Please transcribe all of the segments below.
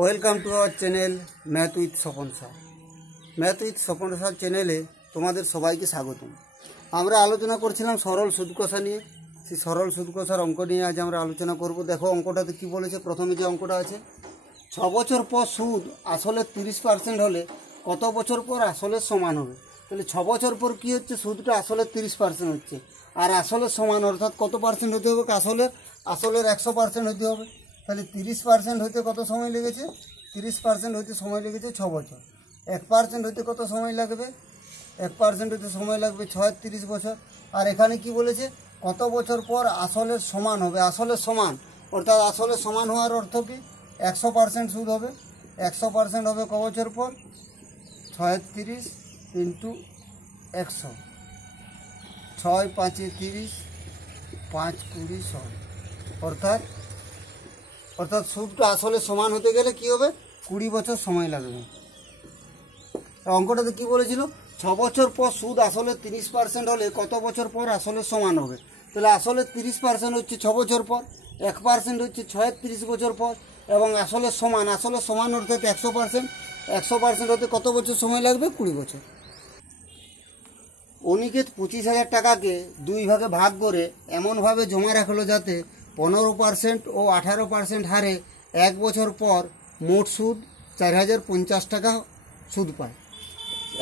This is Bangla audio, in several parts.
Welcome to our channel math with Swapan sir. Math with Swapan sir চ্যানেলে তোমাদের সবাইকে স্বাগতম। আমরা আলোচনা করছিলাম সরল সুদ কষা নিয়ে। সেই সরল সুদ কষার অঙ্ক নিয়ে আজ আমরা আলোচনা করব। দেখো অঙ্কটাতে কী বলেছে। প্রথমে যে অঙ্কটা আছে, 6 বছর পর সুদ আসলে 30% হলে কত বছর পর আসলের সমান হবে। তাহলে 6 বছর পর কী হচ্ছে, সুদটা আসলে 30% হচ্ছে, আর আসলের সমান অর্থাৎ কত পার্সেন্ট হতে হবে, আসলের 100% হতে হবে। তাহলে 30% হতে কত সময় লেগেছে, 30% হতে সময় লেগেছে 6 বছর। 1% হতে কত সময় লাগবে, 1% হতে সময় লাগবে 36 বছর। আর এখানে কি বলেছে, কত বছর পর আসলের সমান হবে। আসলের সমান অর্থাৎ আসলের সমান হওয়ার অর্থ কি, 100% সুদ হবে। 100% হবে ক বছর পর, 36 ইন্টু 100, 6 5 30, 5 20 100। অর্থাৎ সুদটা আসলে সমান হতে গেলে কি হবে, 20 বছর সময় লাগবে। অঙ্কটাতে কি বলেছিল, 6 বছর পর সুদ আসলে 30% হলে কত বছর পর আসলে সমান হবে। তাহলে আসলে 30% হচ্ছে 6 বছর পর, 1% হচ্ছে 36 বছর পর, এবং আসলে সমান অর্থাৎ 100% হতে কত বছর সময় লাগবে, 20 বছর। অনিকেত 25,000 টাকাকে 2 ভাগে ভাগ করে এমনভাবে জমা রাখলো যাতে 15% ও 18% হারে 1 বছর পর মোট সুদ 4,050 টাকা সুদ পায়।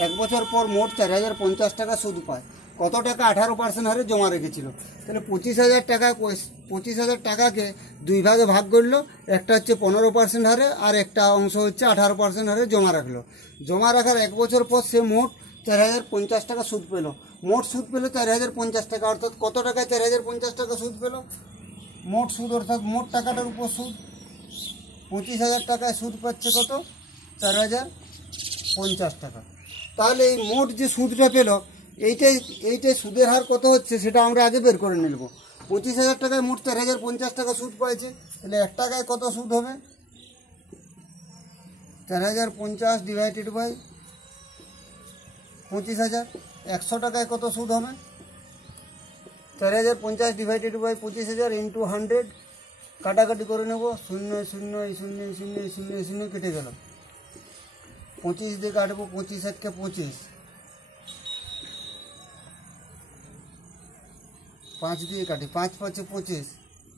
1 বছর পর মোট 4,050 টাকা সুদ পায়। কত টাকা 18% হারে জমা রেখেছিল। তাহলে 25,000 টাকাকে 2 ভাগে ভাগ করলো। একটা হচ্ছে 15% হারে, আর একটা অংশ হচ্ছে 18% হারে জমা রাখলো। জমা রাখার 1 বছর পর সে মোট 4,050 টাকা সুদ পেল। মোট সুদ পেল 4,050 টাকা। অর্থাৎ কত টাকায় 4,050 টাকা সুদ পেল, মোট সুদ অর্থাৎ মোট টাকাটার উপর সুদ। 25,000 টাকায় সুদ পাচ্ছে কত, 4,050 টাকা। তাহলে এই মোট যে সুদটা পেল, এইটাই সুদের হার কত হচ্ছে সেটা আমরা আগে বের করে নেব। 25,000 টাকায় মোট 4,050 টাকা সুদ পাইছে। তাহলে 1 টাকায় কত সুদ হবে, 4,050 ডিভাইডেড বাই 25,000। 100 টাকায় কত সুদ হবে, 4,050 ডিভাইডেড বাই 25,000 ইন্টু 100। কাটাকাটি করে নেব, 0 0 0 0 0 0 কেটে গেল। 25 দিয়ে কাটবো, 25 1 25, 5 দিয়ে কাটি, 5 5 25,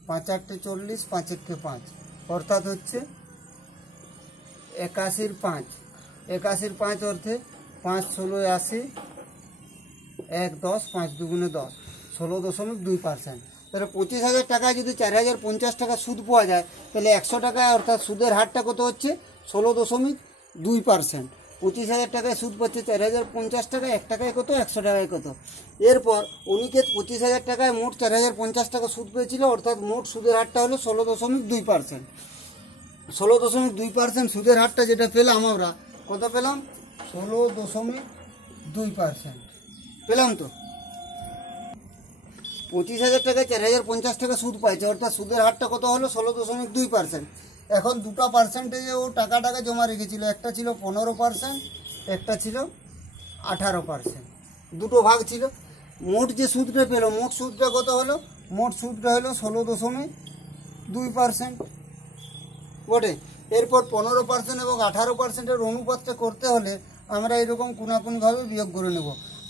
5 8 40, 5 1 5, অর্থাৎ হচ্ছে 81 5। 81 5 অর্থে 5 16 80, 1 10, 5 2 10, 16.2%। তাহলে 25,000 টাকায় যদি 4,050 টাকা সুদ পাওয়া যায়, তাহলে 100 টাকায় অর্থাৎ সুদের হারটা কত হচ্ছে, 16.2%। 25,000 টাকায় সুদ পাচ্ছে 4,050 টাকা, 1 টাকায় কত, 100 টাকায় কত। এরপর অনিকেত 25,000 টাকায় মোট 4,050 টাকা সুদ পেয়েছিল, অর্থাৎ মোট সুদের হারটা হলো 16.2%। 16.2% সুদের হারটা যেটা পেলাম আমরা, কত পেলাম, 16.2% পেলাম। তো 25,000 টাকায় 4,050 টাকা সুদ পাইছে, অর্থাৎ সুদের হারটা কত হলো, 16.2%। এখন দুটো পার্সেন্টেজে ও টাকাটাকে জমা রেখেছিল, একটা ছিল 15%, একটা ছিল 18%, দুটো ভাগ ছিল। মোট যে সুদটা পেল, মোট সুদটা কত হলো, মোট সুদটা হলো 16.2% বটে। এরপর 15% এবং 18%-এর অনুপাতটা করতে হলে আমরা এরকম কোনাকুনিভাবে বিয়োগ করে নেব।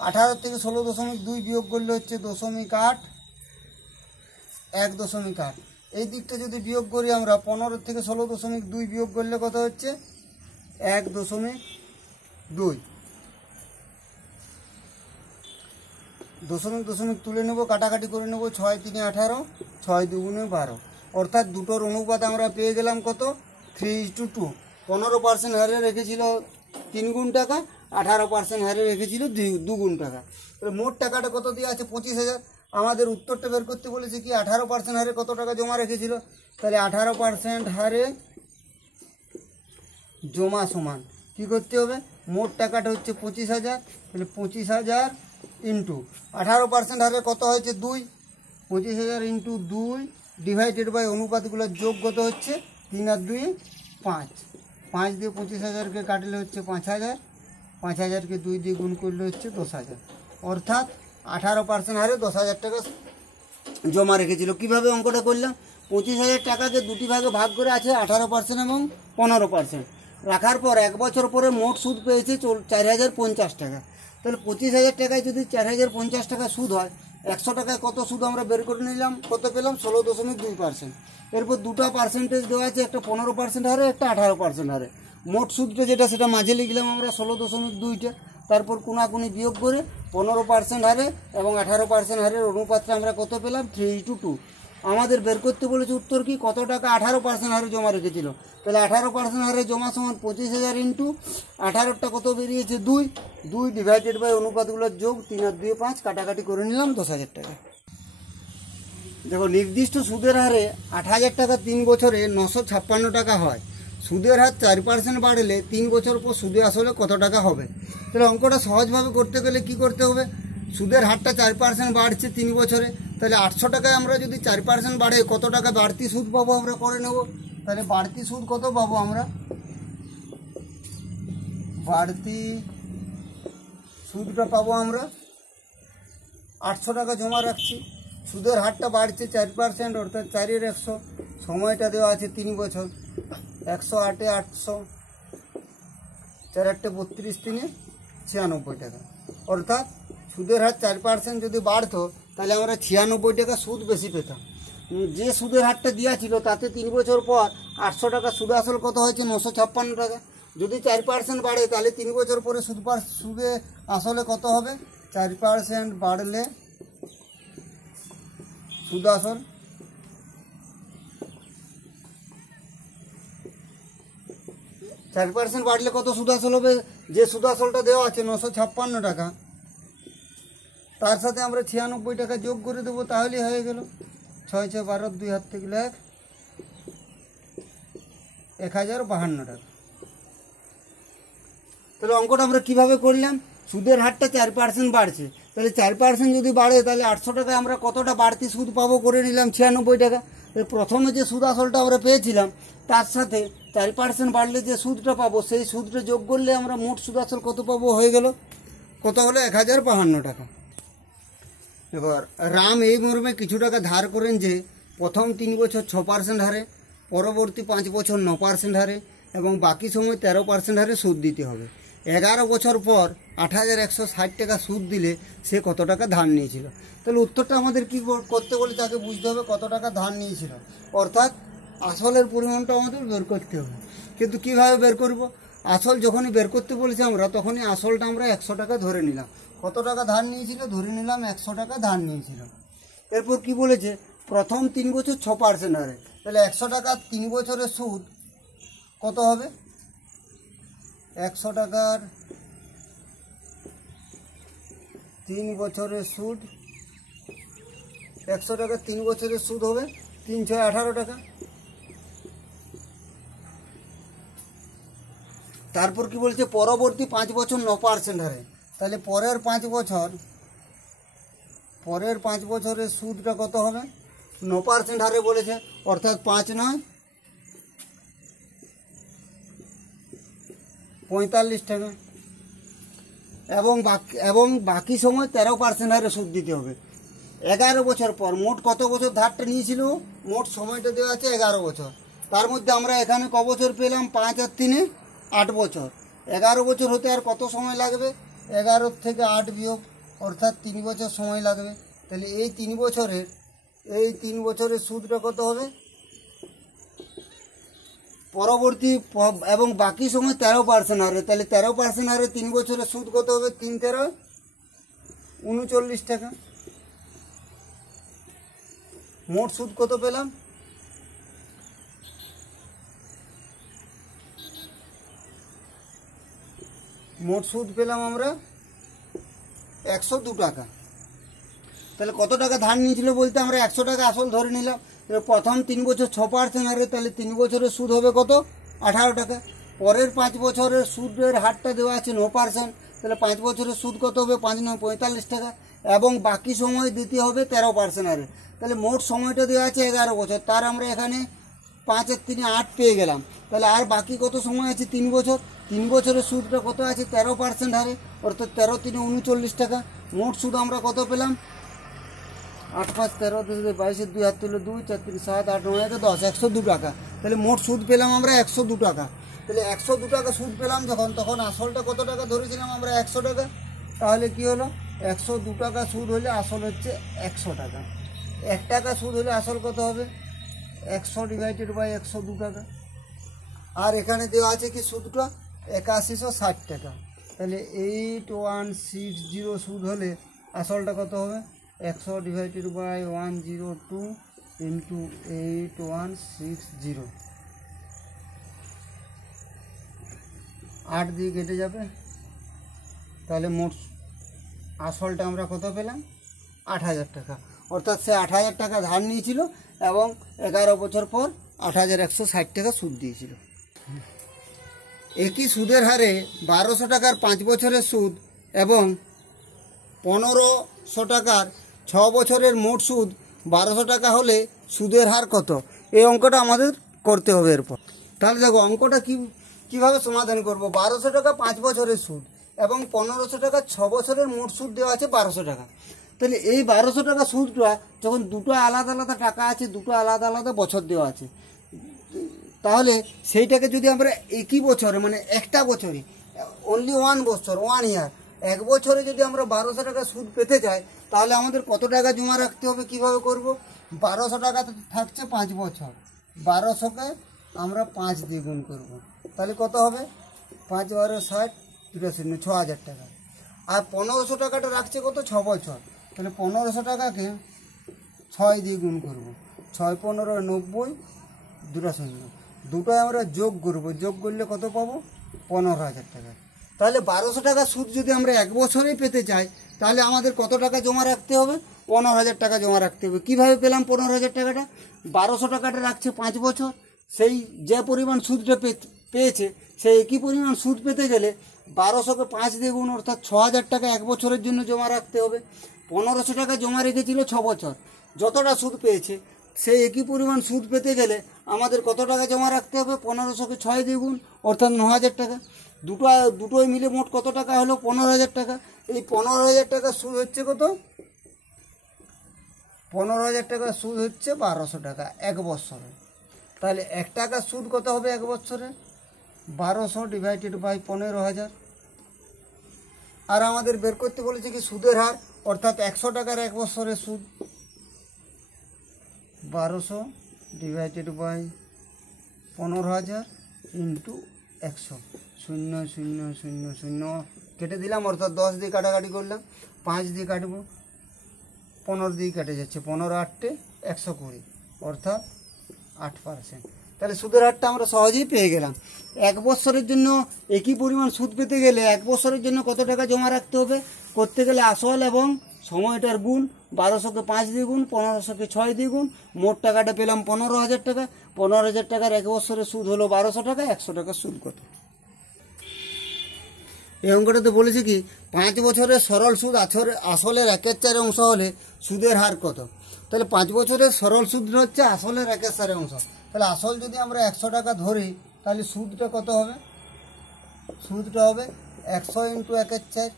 18 থেকে 16.2 বিয়োগ করলে হচ্ছে 0.8, 1.8। এই দিকটা যদি বিয়োগ করি আমরা, 15 থেকে 16.2 বিয়োগ করলে কত হচ্ছে, 1.2। দশমিক তুলে নেব, কাটাকাটি করে নেব, 6 3 18, 6 2 12। অর্থাৎ দুটোর অনুপাত আমরা পেয়ে গেলাম কত, 3:2। 15% হারে রেখেছিল 3 গুণ টাকা, 18% হারে রেখেছিল 2 গুণ টাকা। তাহলে মোট টাকাটা কত দিয়ে আছে, 25,000। আমাদের উত্তরটা বের করতে বলেছে কি, 18% হারে কত টাকা জমা রেখেছিল। তাহলে 18% হারে জমা সমান কী করতে হবে, মোট টাকাটা হচ্ছে 25,000। তাহলে 25,000 ইন্টু 18% হারে কত হয়েছে, 2। 25,000 ইন্টু 2 ডিভাইডেড বাই অনুপাতগুলোর যোগ কত হচ্ছে, 3 আর 2 5। 5 দিয়ে 25,000-কে কাটলে হচ্ছে 5,000, 5,000-কে 2 দিয়ে গুণ করলে হচ্ছে 10,000। অর্থাৎ 18% হারে 10,000 টাকা জমা রেখেছিল। কীভাবে অঙ্কটা করলাম, 25,000 টাকাকে দুটি ভাগে ভাগ করে আছে 18% এবং 15%। রাখার পর 1 বছর পরে মোট সুদ পেয়েছে 4,050 টাকা। তাহলে 25,000 টাকায় যদি 4,050 টাকা সুদ হয়, 100 টাকায় কত সুদ আমরা বের করে নিলাম, কত পেলাম? 16.2%। এরপর দুটো পার্সেন্টেজ দেওয়া আছে, একটা 15% হারে, একটা 18% হারে। মোট সুদটা যেটা সেটা মাঝে লিখলাম আমরা 16.2টা। তারপর কোনাকুনি বিয়োগ করে 15% হারে এবং 18% হারের অনুপাতটা আমরা কত পেলাম? 3:2। আমাদের বের করতে বলেছে উত্তর কি, কত টাকা 18% হারে জমা রেখেছিল। তাহলে 18% হারে জমা সমান 25,000 ইন্টু 18টা কত বেরিয়েছে? 2 ডিভাইডেড বাই অনুপাতগুলোর যোগ, 3 আর 2 5, কাটাকাটি করে নিলাম 10,000 টাকা। দেখো, নির্দিষ্ট সুদের হারে 8,000 টাকা 3 বছরে 956 টাকা হয়। সুদের হার 4% বাড়লে 3 বছর পর সুদে আসলে কত টাকা হবে? তাহলে অঙ্কটা সহজভাবে করতে গেলে কি করতে হবে? সুদের হারটা 4% বাড়ছে 3 বছরে, তাহলে 800 টাকায় আমরা যদি 4% বাড়ে কত টাকা বাড়তি সুদ পাবো আমরা করে নেব। তাহলে বাড়তি সুদ কত পাবো আমরা? বাড়তি সুদটা পাবো আমরা 800 টাকা জমা রাখছি, সুদের হারটা বাড়ছে 4%, অর্থাৎ 4 এর 100, সময়টা দেওয়া আছে 3 বছর, 100 8 এ 800, 4 8 32, 3 96 টাকা। অর্থাৎ সুদের হার 4% যদি বাড়তো তাহলে আমরা 96 টাকা সুদ বেশি পেতাম। যে সুদের হারটা দেওয়া ছিল তাতে 3 বছর পর 800 টাকা সুদ আসল কত হয়েছে? 956 টাকা। যদি 4% বাড়ে তাহলে 3 বছর পরে সুদে আসলে কত হবে? 4% বাড়লে সুদ আসল 4% বাড়লে কত সুদ আসল হবে? যে সুদ আসলটা দেওয়া আছে 956 টাকা, তার সাথে আমরা 96 টাকা যোগ করে দেবো, তাহলেই হয়ে গেল 6 6 12, 2 হাত থেকে 1,052 টাকা। তাহলে অঙ্কটা আমরা কিভাবে করলাম? সুদের হারটা 4% বাড়ছে, তাহলে 4% যদি বাড়ে তাহলে 800 টাকায় আমরা কতটা বাড়তি সুদ পাবো করে নিলাম 96 টাকা। প্রথমে যে সুদ আসলটা আমরা পেয়েছিলাম তার সাথে 4% বাড়লে যে সুদটা পাবো সেই সুদটা যোগ করলে আমরা মোট সুদ আসল কত পাবো? হয়ে গেল কত হলো? 1,052 টাকা। এবার রাম এই মর্মে কিছু টাকা ধার করেন যে প্রথম 3 বছর 6% হারে, পরবর্তী 5 বছর 9% হারে এবং বাকি সময় 13% হারে সুদ দিতে হবে। 11 বছর পর 8,160 টাকা সুদ দিলে সে কত টাকা ধার নিয়েছিল। তাহলে উত্তরটা আমাদের কি করতে বলে তাকে বুঝতে হবে কত টাকা ধার নিয়েছিল, অর্থাৎ আসলের পরিমাণটা আমাদের বের করতে হবে। কিন্তু কিভাবে বের করব? আসল যখনই বের করতে বলেছি আমরা তখনই আসলটা আমরা 100 টাকা ধরে নিলাম। কত টাকা ধার নিয়েছিল? ধরে নিলাম 100 টাকা ধার নিয়েছিল। এরপর কি বলেছে? প্রথম 3 বছর 6% হারে, তাহলে 100 টাকা 3 বছরের সুদ কত হবে? 100 টাকার 3 বছরের সুদ, 100 টাকা 3 বছরের সুদ হবে 3 6 18 টাকা। তারপর কি বলছে? পরবর্তী 5 বছর 9% হারে, তাহলে পরের 5 বছরের সুদটা কত হবে? 9% হারে বলেছে, অর্থাৎ 5 9 45 টাকা। এবং বাকি সময় 13% হারে সুদ দিতে হবে। 11 বছর পর মোট কত বছর ধারটা নিয়েছিল? মোট সময়টা দেওয়া আছে 11 বছর। তার মধ্যে আমরা এখানে ক বছর পেলাম? 5 আর 3 8 বছর। 11 বছর হতে আর কত সময় লাগবে? 11 থেকে 8 বিয়োগ, অর্থাৎ 3 বছর সময় লাগবে। তাহলে এই 3 বছরের সুদটা কত হবে? পরবর্তী এবং বাকি সময় 13% হারে, তাহলে 13% হারে 3 বছরের সুদ কত হবে? 3 13 39 টাকা। মোট সুদ কত পেলাম? মোট সুদ পেলাম আমরা 102 টাকা। তাহলে কত টাকা ধার নিয়েছিল বলতে আমরা 100 টাকা আসল ধরে নিলাম। প্রথম 3 বছর 6% হারে, তাহলে 3 বছরের সুদ হবে কত? 18 টাকা। পরের 5 বছরের সুদের হারটা দেওয়া আছে 9%, তাহলে 5 বছরের সুদ কত হবে? 5 9 45 টাকা। এবং বাকি সময় দিতে হবে 13% হারে, তাহলে মোট সময়টা দেওয়া আছে 11 বছর। তার আমরা এখানে 5 আর 3 8 পেয়ে গেলাম। তাহলে আর বাকি কত সময় আছে? 3 বছর। 3 বছরের সুদটা কত আছে? 13% হারে, অর্থাৎ 13 3 39 টাকা। মোট সুদ আমরা কত পেলাম? 8 5 13 22 2 হাত তুলে 2 4 3 7 8 9 10 102 টাকা। তাহলে মোট সুদ পেলাম আমরা 102 টাকা। তাহলে 102 টাকা সুদ পেলাম যখন, তখন আসলটা কত টাকা ধরেছিলাম আমরা? 100 টাকা। তাহলে কি হলো? 102 টাকা সুদ হলে আসল হচ্ছে 100 টাকা। 1 টাকা সুদ হলে আসল কত হবে? 100 ডিভাইডেড বাই 102 টাকা। আর এখানে দেওয়া আছে কি সুদটা? 8160 টাকা। তাহলে 8160 সুদ হলে আসলটা কত হবে? 100 ডিভাইডেড বাই 102 ইন্টু 8160। 8 দিয়ে কেটে যাবে। তাহলে মোট আসলটা আমরা কত পেলাম? 8000 টাকা। অর্থাৎ সে 8000 টাকা ধার নিয়েছিল এবং 11 বছর পর 8160 টাকা সুদ দিয়েছিল। একই সুদের হারে 1200 টাকার 5 বছরের সুদ এবং 1500 টাকার 6 বছরের মোট সুদ 1200 টাকা হলে সুদের হার কত? এই অঙ্কটা আমাদের করতে হবে এরপর। তাহলে দেখো অঙ্কটা কীভাবে সমাধান করব। 1200 টাকা 5 বছরের সুদ এবং 1500 টাকা 6 বছরের মোট সুদ দেওয়া আছে 1200 টাকা। তাহলে এই 1200 টাকা সুদটা যখন দুটো আলাদা আলাদা টাকা আছে, দুটো আলাদা আলাদা বছর দেওয়া আছে, তাহলে সেইটাকে যদি আমরা একই বছরে, মানে একটা বছরে, অনলি 1 বছর, 1 ইয়ার, 1 বছরে যদি আমরা 1200 টাকা সুদ পেতে চাই, তাহলে আমাদের কত টাকা জমা রাখতে হবে? কিভাবে করব? 1200 টাকা থাকছে 5 বছর, 1200কে আমরা 5 দিয়ে গুণ করব। তাহলে কত হবে? 5 12 60 2 6000 টাকা। আর 1500 টাকাটা রাখছে কত? 6 বছর। তাহলে 1500 টাকাকে 6 দিয়ে গুণ করব। 6 15 90 2 0। দুটোই আমরা যোগ করব। যোগ করলে কত পাবো? 15000 টাকা। তাহলে 1200 টাকা সুদ যদি আমরা 1 বছরেই পেতে চাই, তাহলে আমাদের কত টাকা জমা রাখতে হবে? 15000 টাকা জমা রাখতে হবে। কীভাবে পেলাম 15000 টাকাটা? 1200 টাকাটা রাখছে 5 বছর, সেই যে পরিমাণ সুদটা পেয়েছে সেই একই পরিমাণ সুদ পেতে গেলে 1200কে 5 দিয়ে গুণ, অর্থাৎ 6000 টাকা 1 বছরের জন্য জমা রাখতে হবে। 1500 টাকা জমা রেখেছিল 6 বছর, যতটা সুদ পেয়েছে সেই একই পরিমাণ সুদ পেতে গেলে আমাদের কত টাকা জমা রাখতে হবে? 1500কে 6 দিয়ে গুণ, অর্থাৎ 9000 টাকা। দুটোই মিলে মোট কত টাকা হলো? 15000 টাকা। এই 15000 টাকা সুদ হচ্ছে কত? 15000 টাকা সুদ হচ্ছে 1200 টাকা 1 বছরে। তাহলে 1 টাকা সুদ কত হবে 1 বছরে? 1200 ডিভাইডেড বাই 15000। আর আমাদের বের করতে বলেছে কি সুদের হার, অর্থাৎ 100 টাকার 1 বছরের সুদ। 1200 ডিভাইডেড বাই 15000 ইন্টু 100। 0 0 0 0 কেটে দিলাম, অর্থাৎ 10 দিয়ে কাটাকাটি করলাম, 5 দিয়ে কাটবো, 15 দিয়ে কেটে যাচ্ছে, 15 8 120, অর্থাৎ 8%। তাহলে সুদের হারটা আমরা সহজেই পেয়ে গেলাম। 1 বছরের জন্য একই পরিমাণ সুদ পেতে গেলে 1 বছরের জন্য কত টাকা জমা রাখতে হবে? করতে গেলে আসল এবং সময়টার গুণ, 1200কে 5 দিয়ে গুণ, 1500কে 6 দিয়ে গুণ, মোট টাকাটা পেলাম 15000 টাকা। 15000 টাকার 1 বছরের সুদ হলো 1200 টাকা। 100 টাকার সুদ কত? এই অঙ্কটাতে বলেছে কি 5 বছরের সরল সুদ আসলের 1/4 অংশ হলে সুদের হার কত? তাহলে 5 বছরের সরল সুদ হচ্ছে আসলের 1/4 অংশ। তাহলে আসল যদি আমরা 100 টাকা ধরি, তাহলে সুদটা কত হবে? সুদটা হবে 100 ইন্টু 1/4,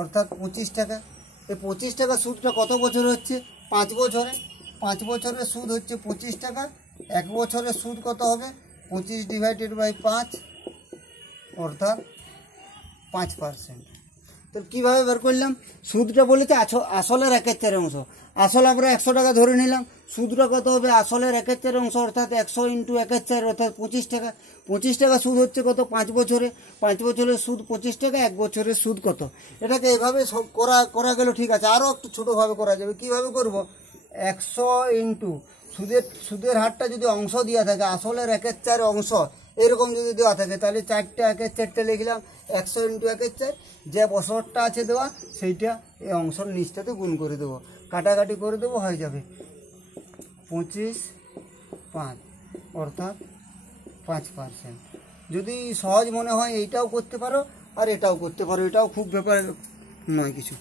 অর্থাৎ 25 টাকা। এই 25 টাকা সুদটা কত বছরে হচ্ছে? 5 বছরে। 5 বছরের সুদ হচ্ছে 25 টাকা। 1 বছরের সুদ কত হবে? 25 ডিভাইডেড বাই 5, অর্থাৎ 5%। তো কীভাবে বের করলাম? সুদটা বলেছে আসলের 1/4 অংশ। আসল আমরা 100 টাকা ধরে নিলাম, সুদটা কত হবে? আসলের 1/4 অংশ, অর্থাৎ 100 ইন্টু 1/4, অর্থাৎ 25 টাকা। 25 টাকা সুদ হচ্ছে কত? 5 বছরে। 5 বছরের সুদ 25 টাকা। 1 বছরের সুদ কত? এটাকে এইভাবে সব করা গেল, ঠিক আছে। আরও একটু ছোটোভাবে করা যাবে। কীভাবে করব? 100 ইন্টু সুদের হারটা যদি অংশ দেওয়া থাকে, আসলের 1/4 অংশ এরকম যদি দেওয়া থাকে, তাহলে 4টা 1/4টা লিখলাম। 100 ইন্টু 1/4, যে বছরটা আছে দেওয়া সেইটা এই অংশের নিচটাতে গুণ করে দেবো, কাটাকাটি করে দেবো, হয়ে যাবে 25 5, অর্থাৎ 5%। যদি সহজ মনে হয় এইটাও করতে পারো আর এটাও করতে পারো, এটাও খুব ব্যাপার নয় কিছু।